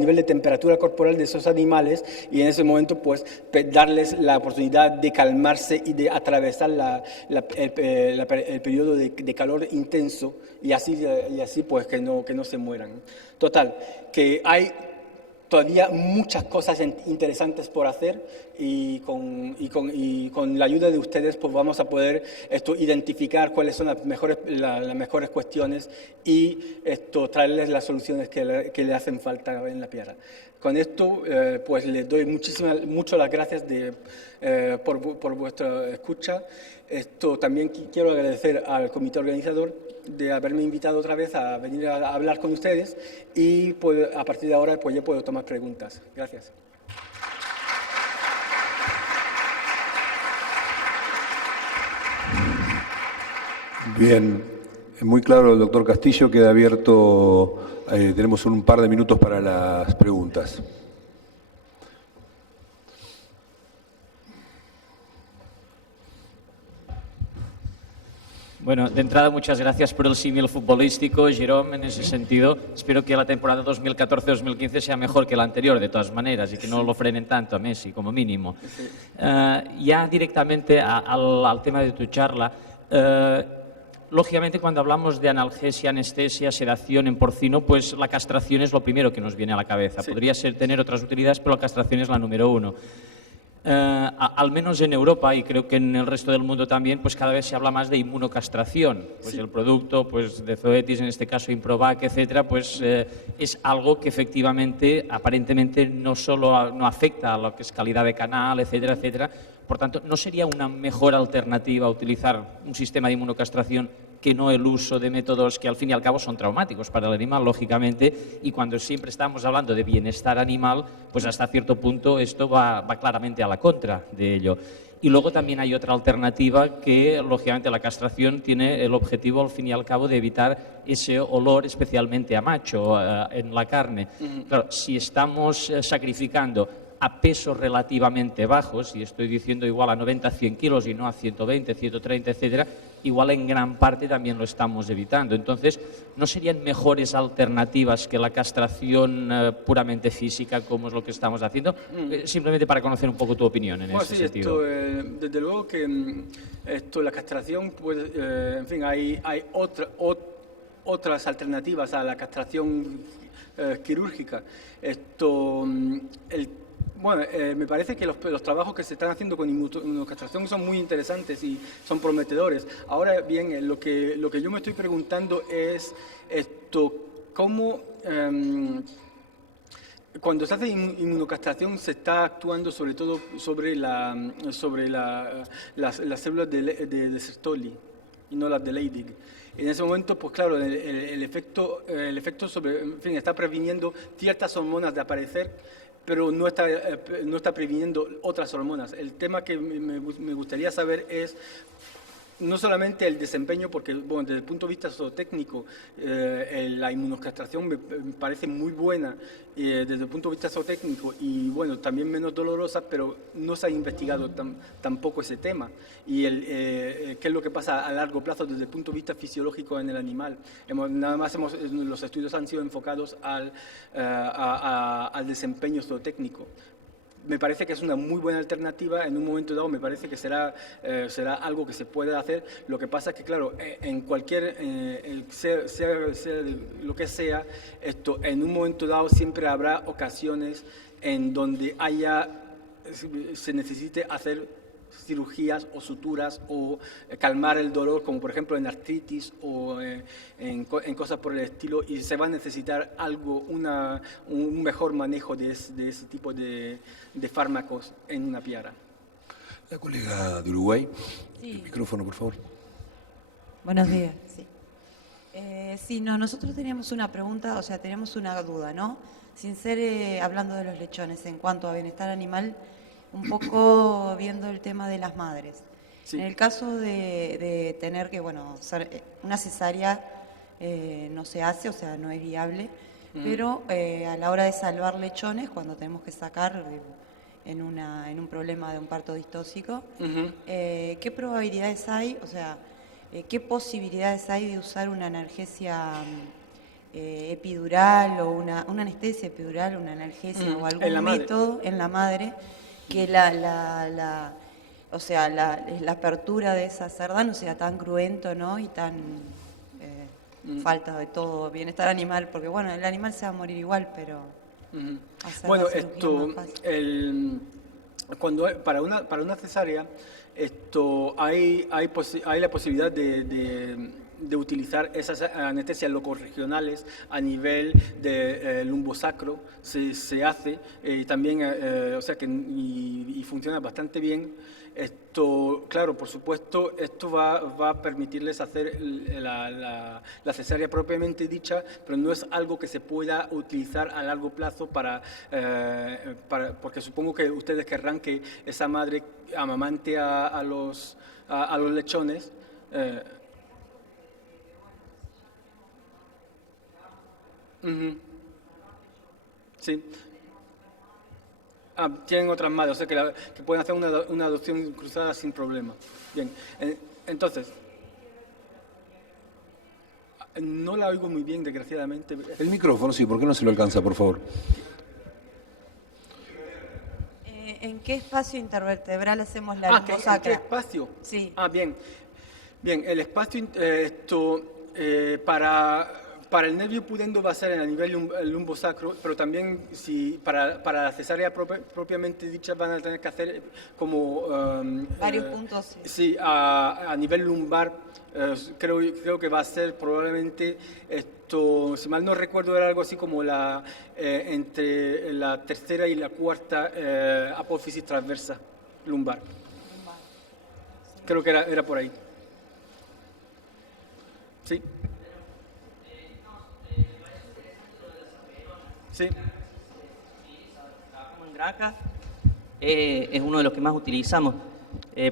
nivel de temperatura corporal de esos animales y en ese momento pues darles la oportunidad de calmarse y de atravesar el periodo de calor intenso y así pues que no se mueran. Total, que hay todavía muchas cosas interesantes por hacer y con la ayuda de ustedes pues vamos a poder identificar cuáles son las mejores cuestiones y traerles las soluciones que le hacen falta en la tierra. Con esto pues les doy mucho las gracias por vuestra escucha. También quiero agradecer al comité organizador de haberme invitado otra vez a venir a hablar con ustedes y pues, a partir de ahora pues ya puedo tomar preguntas. Gracias. Bien, muy claro el doctor Castillo, queda abierto, tenemos un par de minutos para las preguntas. Bueno, de entrada, muchas gracias por el símil futbolístico, Jerome, en ese sentido. Espero que la temporada 2014-2015 sea mejor que la anterior, de todas maneras, y que no lo frenen tanto a Messi, como mínimo. Ya directamente al tema de tu charla, lógicamente, cuando hablamos de analgesia, anestesia, sedación en porcino, pues la castración es lo primero que nos viene a la cabeza. Sí. Podría tener otras utilidades, pero la castración es la número uno. Al menos en Europa y creo que en el resto del mundo también, pues cada vez se habla más de inmunocastración. Pues sí. El producto pues, de Zoetis, en este caso Improvac, etcétera, pues es algo que efectivamente, aparentemente, no solo no afecta a lo que es calidad de canal, etcétera, etcétera. Por tanto, ¿no sería una mejor alternativa utilizar un sistema de inmunocastración que no el uso de métodos que al fin y al cabo son traumáticos para el animal, lógicamente, y cuando siempre estamos hablando de bienestar animal, pues hasta cierto punto esto va claramente a la contra de ello? Y luego también hay otra alternativa que, lógicamente, la castración tiene el objetivo, al fin y al cabo, de evitar ese olor especialmente a macho en la carne. Claro, si estamos sacrificando a pesos relativamente bajos, y estoy diciendo igual a 90-100 kilos y no a 120, 130, etcétera, igual en gran parte también lo estamos evitando. Entonces, ¿no serían mejores alternativas que la castración puramente física, como es lo que estamos haciendo? Simplemente para conocer un poco tu opinión en ese sentido. Desde luego que la castración, pues, en fin, hay otras alternativas a la castración quirúrgica. Me parece que los trabajos que se están haciendo con inmunocastración son muy interesantes y son prometedores. Ahora bien, lo que yo me estoy preguntando es cómo cuando se hace inmunocastración se está actuando sobre todo sobre las células de Sertoli y no las de Leydig. En ese momento, pues claro, el efecto está previniendo ciertas hormonas de aparecer, pero no está previniendo otras hormonas. El tema que me gustaría saber es no solamente el desempeño, porque bueno, desde el punto de vista zootécnico la inmunocastración me parece muy buena desde el punto de vista zootécnico y bueno, también menos dolorosa, pero no se ha investigado tampoco ese tema y qué es lo que pasa a largo plazo desde el punto de vista fisiológico en el animal. Los estudios han sido enfocados al desempeño zootécnico. Me parece que es una muy buena alternativa. En un momento dado me parece que será algo que se puede hacer. Lo que pasa es que, claro, en cualquier, sea lo que sea, en un momento dado siempre habrá ocasiones en donde se necesite hacer cirugías o suturas o calmar el dolor, como por ejemplo en artritis o en cosas por el estilo, y se va a necesitar un mejor manejo de ese tipo de fármacos en una piara. La colega de Uruguay, Sí. el micrófono, por favor. Buenos días. Sí. Sí, no, nosotros teníamos una pregunta, o sea, teníamos una duda, ¿no? Sin ser hablando de los lechones, en cuanto a bienestar animal, un poco viendo el tema de las madres. Sí. En el caso de tener que, bueno, una cesárea no se hace, o sea, no es viable, pero a la hora de salvar lechones, cuando tenemos que sacar en un problema de un parto distóxico, ¿qué probabilidades hay, o sea, qué posibilidades hay de usar una analgesia epidural o una anestesia epidural, una analgesia o algún método en la madre que o sea, la apertura de esa cerda no sea tan cruento, ¿no? Y tan falta de todo bienestar animal, porque bueno, el animal se va a morir igual, pero bueno, para una cesárea hay la posibilidad de utilizar esas anestesias locorregionales a nivel de lumbosacro, se hace y también, o sea que y funciona bastante bien. Claro, por supuesto, esto va a permitirles hacer la cesárea propiamente dicha, pero no es algo que se pueda utilizar a largo plazo porque supongo que ustedes querrán que esa madre amamante a los lechones. Sí. Tienen otras madres, o sea que pueden hacer una adopción cruzada sin problema. Bien, entonces, no la oigo muy bien, desgraciadamente. El micrófono, sí, ¿por qué no se lo alcanza, por favor? ¿En qué espacio intervertebral hacemos la ¿En lumbosacra? qué espacio? Sí. Bien. Bien, el espacio para el nervio pudendo va a ser a nivel lumbosacro, pero también para la cesárea propiamente dicha van a tener que hacer como... varios puntos. Sí, a nivel lumbar, creo que va a ser probablemente si mal no recuerdo, era algo así como entre la tercera y la cuarta apófisis transversa lumbar. Creo que era por ahí. Sí. Sí. En granja es uno de los que más utilizamos.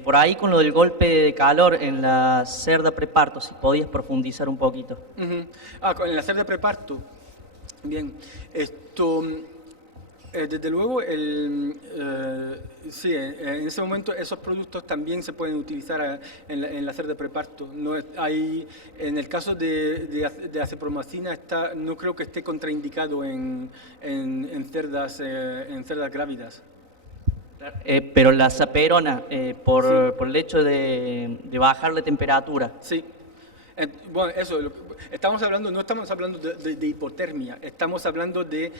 Por ahí con lo del golpe de calor en la cerda preparto, si podías profundizar un poquito. En la cerda preparto. Bien, desde luego, sí, en ese momento esos productos también se pueden utilizar en la cerda preparto. En el caso de acepromacina no creo que esté contraindicado en cerdas grávidas. Pero la saperona, por el hecho de bajar la temperatura. Sí. Bueno, eso, no estamos hablando de hipotermia, estamos hablando de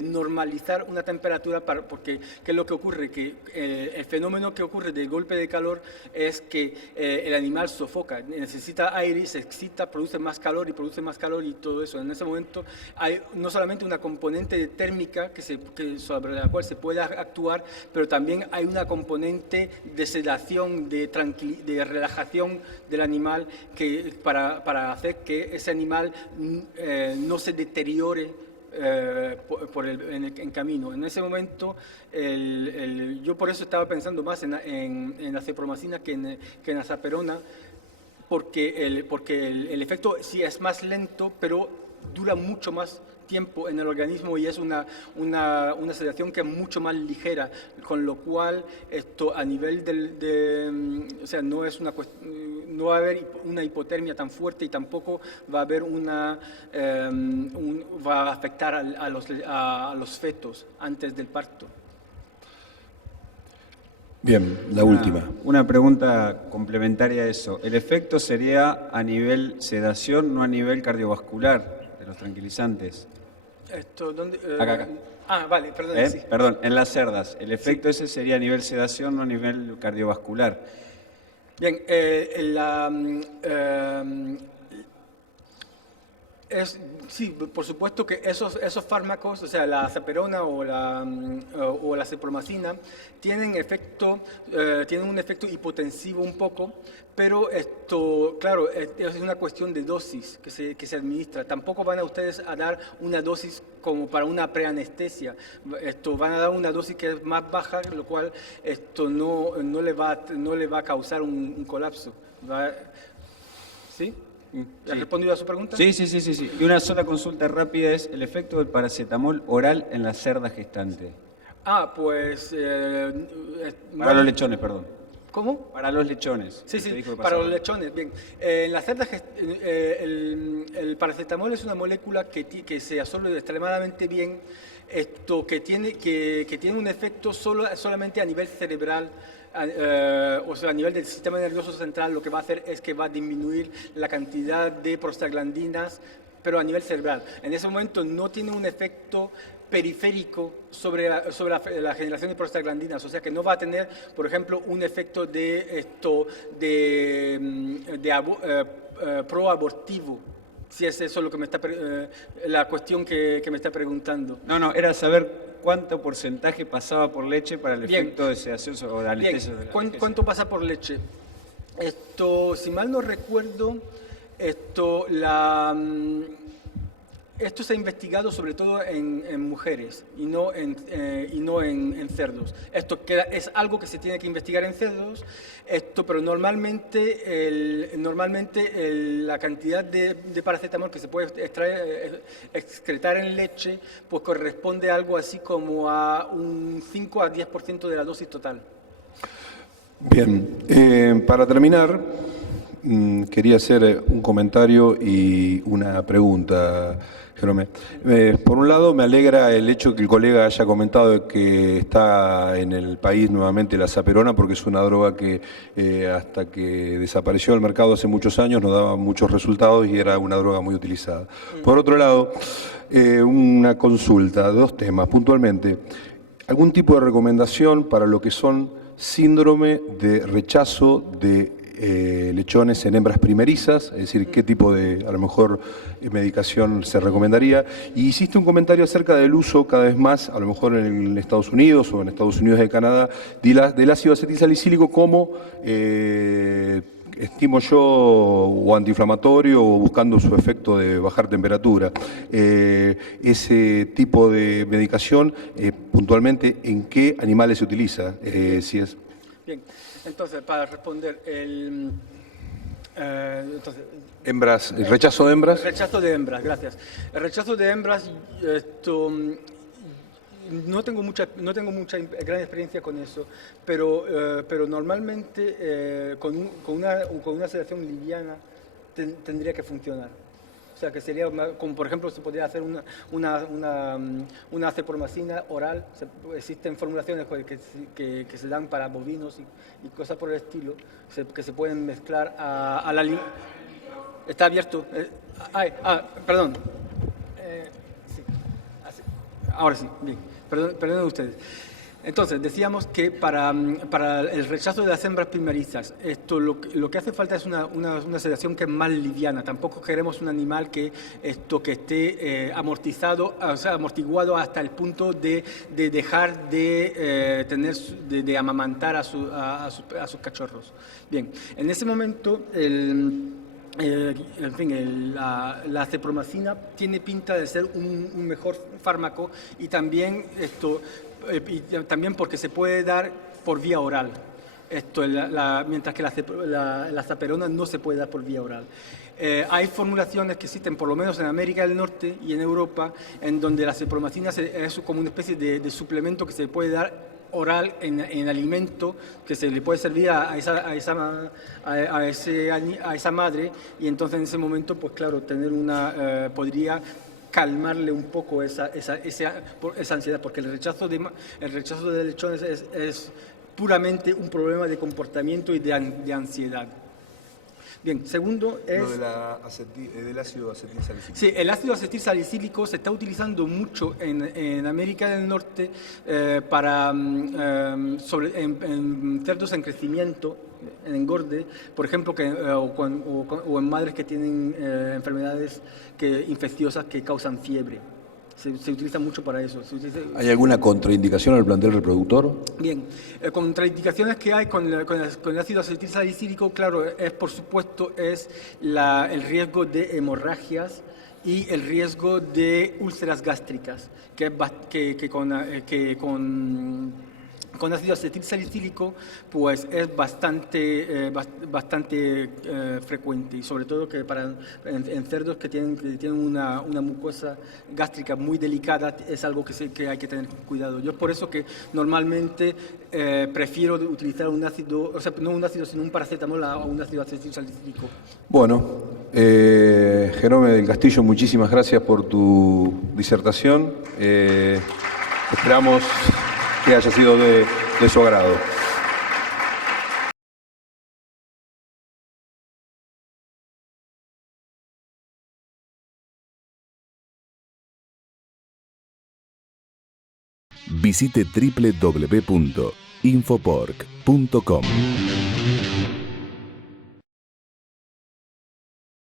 normalizar una temperatura, porque ¿qué es lo que ocurre? Que el fenómeno que ocurre del golpe de calor es que el animal sofoca, necesita aire, se excita, produce más calor y todo eso. En ese momento hay no solamente una componente térmica sobre la cual se puede actuar, pero también hay una componente de sedación, de relajación del animal para hacer que ese animal no se deteriore en camino. En ese momento, yo por eso estaba pensando más en la acepromacina que en la saperona, porque el efecto sí es más lento, pero dura mucho más tiempo en el organismo y es una sedación que es mucho más ligera, con lo cual a nivel o sea, no va a haber una hipotermia tan fuerte y tampoco va a haber va a afectar a los fetos antes del parto. Bien, la última. Una pregunta complementaria a eso. ¿El efecto sería a nivel sedación, no a nivel cardiovascular de los tranquilizantes? ¿Dónde? Acá. Vale, perdón. Sí. Perdón, en las cerdas. El efecto ese sería a nivel sedación, no a nivel cardiovascular. Bien, sí, por supuesto que esos fármacos, o sea, la azaperona o la cipromacina, tienen un efecto hipotensivo un poco, pero claro, es una cuestión de dosis que se administra. Tampoco van a ustedes a dar una dosis como para una preanestesia. Van a dar una dosis que es más baja, lo cual no le va a causar un colapso. ¿Sí? ¿Ha respondido a su pregunta? Sí. Y una sola consulta rápida es el efecto del paracetamol oral en la cerda gestante. Pues... Para los lechones, perdón. ¿Cómo? Para los lechones. Sí, para los lechones. Bien, en la cerda el paracetamol es una molécula que se absorbe extremadamente bien, que tiene un efecto solamente a nivel cerebral. O sea, a nivel del sistema nervioso central, lo que va a hacer es que va a disminuir la cantidad de prostaglandinas, pero a nivel cerebral. En ese momento no tiene un efecto periférico sobre la generación de prostaglandinas, o sea que no va a tener, por ejemplo, un efecto proabortivo, si es eso lo que la cuestión que me está preguntando. No, era saber cuánto porcentaje pasaba por leche para el efecto de sedación o de anestesia. ¿Cuánto pasa por leche? Si mal no recuerdo, esto se ha investigado sobre todo en mujeres y no en cerdos. Es algo que se tiene que investigar en cerdos, pero normalmente la cantidad de paracetamol que se puede excretar en leche pues corresponde a algo así como a un 5 a 10% de la dosis total. Bien, para terminar, quería hacer un comentario y una pregunta, Jerome. Por un lado, me alegra el hecho que el colega haya comentado que está en el país nuevamente la azaperona, porque es una droga que hasta que desapareció del mercado hace muchos años nos daba muchos resultados y era una droga muy utilizada. Por otro lado, una consulta, dos temas puntualmente. ¿Algún tipo de recomendación para lo que son síndrome de rechazo de lechones en hembras primerizas, es decir, qué tipo de, a lo mejor, medicación se recomendaría? Y hiciste un comentario acerca del uso cada vez más, a lo mejor en Estados Unidos o en Estados Unidos de Canadá, del ácido acetilsalicílico como, estimo yo, o antiinflamatorio o buscando su efecto de bajar temperatura. Ese tipo de medicación, puntualmente, ¿en qué animales se utiliza? Si es... Bien. Entonces, para responder, hembras, ¿el rechazo de hembras? Rechazo de hembras, gracias. El rechazo de hembras, no tengo mucha gran experiencia con eso, pero normalmente con una sedación liviana tendría que funcionar. O sea, que sería, como por ejemplo, se podría hacer una cipromacina oral. Existen formulaciones que se dan para bovinos y cosas por el estilo, que se pueden mezclar a la... Está abierto. Perdón. Sí. Ahora sí, bien. Perdonen ustedes. Entonces, decíamos que para el rechazo de las hembras primerizas, lo que hace falta es una sedación que es más liviana. Tampoco queremos un animal que esté amortizado, o sea, amortiguado hasta el punto de dejar de amamantar a sus cachorros. Bien, en ese momento la cipromacina tiene pinta de ser un mejor fármaco y también también porque se puede dar por vía oral. Mientras que la azaperona no se puede dar por vía oral. Hay formulaciones que existen, por lo menos en América del Norte y en Europa, en donde la cipromacina es como una especie de suplemento que se puede dar oral en alimento, que se le puede servir a esa madre, y entonces en ese momento, pues claro, podría calmarle un poco esa ansiedad, porque el rechazo de lechones es puramente un problema de comportamiento y de ansiedad. Bien, segundo es... Lo del ácido acetilsalicílico. Sí, el ácido acetilsalicílico se está utilizando mucho en América del Norte en cerdos en crecimiento, en engorde, por ejemplo, o en madres que tienen enfermedades infecciosas que causan fiebre. Se utiliza mucho para eso. ¿Hay alguna contraindicación al plantel reproductor? Bien, contraindicaciones que hay con el ácido acetilsalicílico, claro, por supuesto, es el riesgo de hemorragias y el riesgo de úlceras gástricas, que con ácido acetilsalicílico pues es bastante frecuente, y sobre todo que en cerdos que tienen una mucosa gástrica muy delicada es algo que hay que tener cuidado. Yo por eso que normalmente prefiero utilizar un ácido, o sea, no un ácido sino un paracetamol a un ácido acetilsalicílico. Bueno, Jerome del Castillo, muchísimas gracias por tu disertación. Esperamos que haya sido de su agrado. Visite www.infoporc.com.